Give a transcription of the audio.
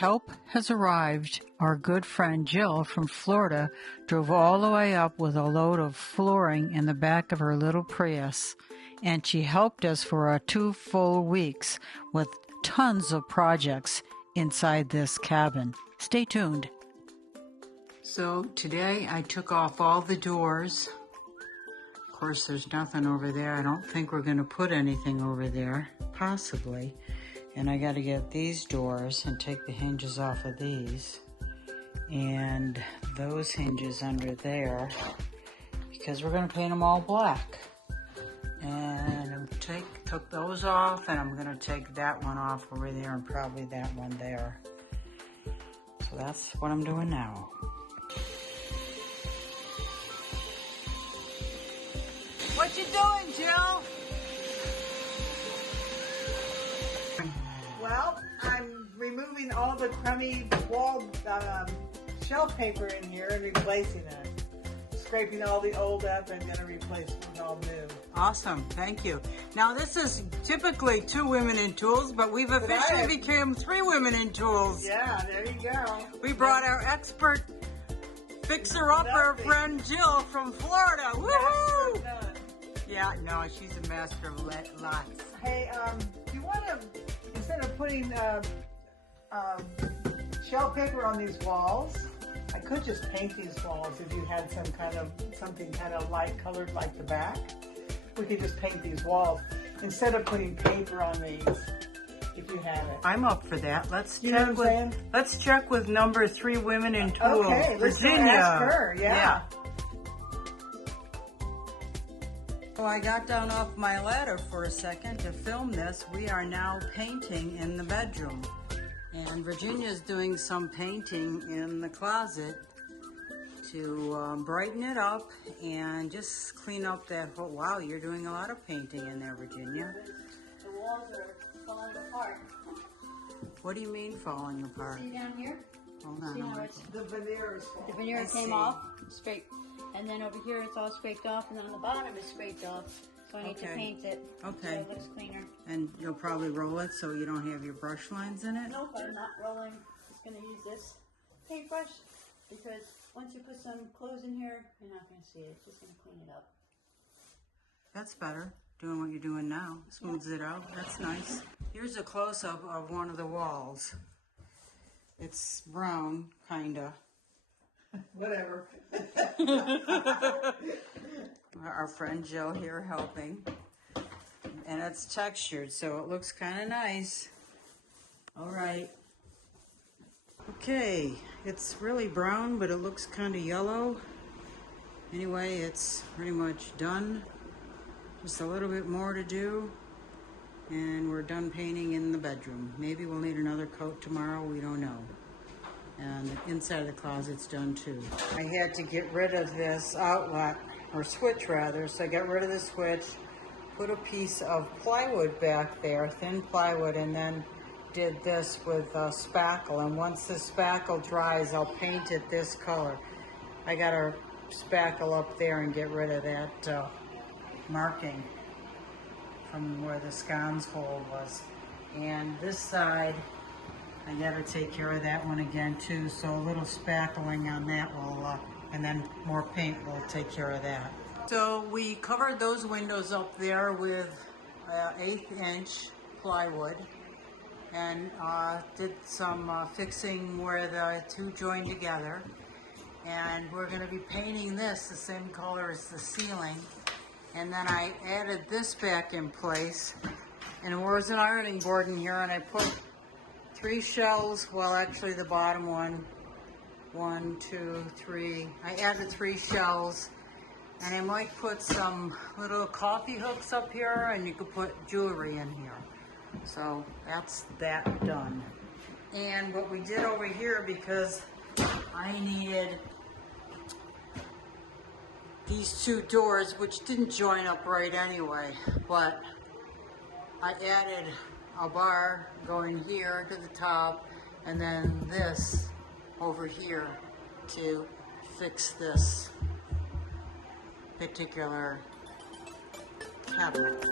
Help has arrived. Our good friend Jill from Florida drove all the way up with a load of flooring in the back of her little Prius, and she helped us for 2 full weeks with tons of projects inside this cabin. Stay tuned. So today I took off all the doors. Of course, there's nothing over there. I don't think we're going to put anything over there, possibly. And I got to get these doors and take the hinges off of these and those hinges under there, because we're going to paint them all black. And took those off, and I'm going to take that one off over there and probably that one there. So that's what I'm doing now. What you doing, Jill? Well, I'm removing all the crummy wall shelf paper in here and replacing it. Scraping all the old up and gonna replace it with all new. Awesome, thank you. Now this is typically 2 women in tools, but we've officially become 3 women in tools. Yeah, there you go. We brought our expert fixer-upper friend Jill from Florida. Woohoo! Yeah, no, she's a master of lots. Hey, do you want to, instead of putting shelf paper on these walls, I could just paint these walls if you had something kind of light colored like the back. We could just paint these walls instead of putting paper on these, if you have it. I'm up for that. Let's check with number 3 women in tools. Okay, let's go ask her. Yeah. So I got down off my ladder for a second to film this. We are now painting in the bedroom. And Virginia's doing some painting in the closet to brighten it up and just clean up that whole... Wow, you're doing a lot of painting in there, Virginia. The walls are falling apart. What do you mean falling apart? See down here? Hold on. See how it's, the veneer is falling. the veneer came off straight, and then over here it's all scraped off, and then on the bottom it's scraped off. So I need to paint it so it looks cleaner. And you'll probably roll it so you don't have your brush lines in it? Nope, I'm not rolling. Just going to use this paintbrush because once you put some clothes in here, you're not going to see it. It's just going to clean it up. That's better, doing what you're doing now. Smooths it out. That's nice. Here's a close-up of one of the walls. It's brown, kinda. Whatever. Our friend Jill here helping. And it's textured, so it looks kind of nice. All right. Okay, it's really brown, but it looks kind of yellow. Anyway, it's pretty much done. Just a little bit more to do. And we're done painting in the bedroom. Maybe we'll need another coat tomorrow, we don't know. And the inside of the closet's done too. I had to get rid of this outlet, or switch rather, so I got rid of the switch, put a piece of plywood back there, thin plywood, and then did this with spackle. And once the spackle dries, I'll paint it this color. I got to spackle up there and get rid of that marking from where the scones hole was. And this side, I gotta take care of that one again too, so a little spackling on that will, and then more paint will take care of that. So we covered those windows up there with 1/8 inch plywood and did some fixing where the 2 join together. And we're gonna be painting this the same color as the ceiling. And then I added this back in place. And there was an ironing board in here, and I put 3 shelves, well actually the bottom one, 1, 2, 3. I added 3 shelves, and I might put some little coffee hooks up here, and you could put jewelry in here. So that's that done. And what we did over here, because I needed these 2 doors, which didn't join up right anyway, but I added a bar going here to the top, and then this over here to fix this particular cabinet.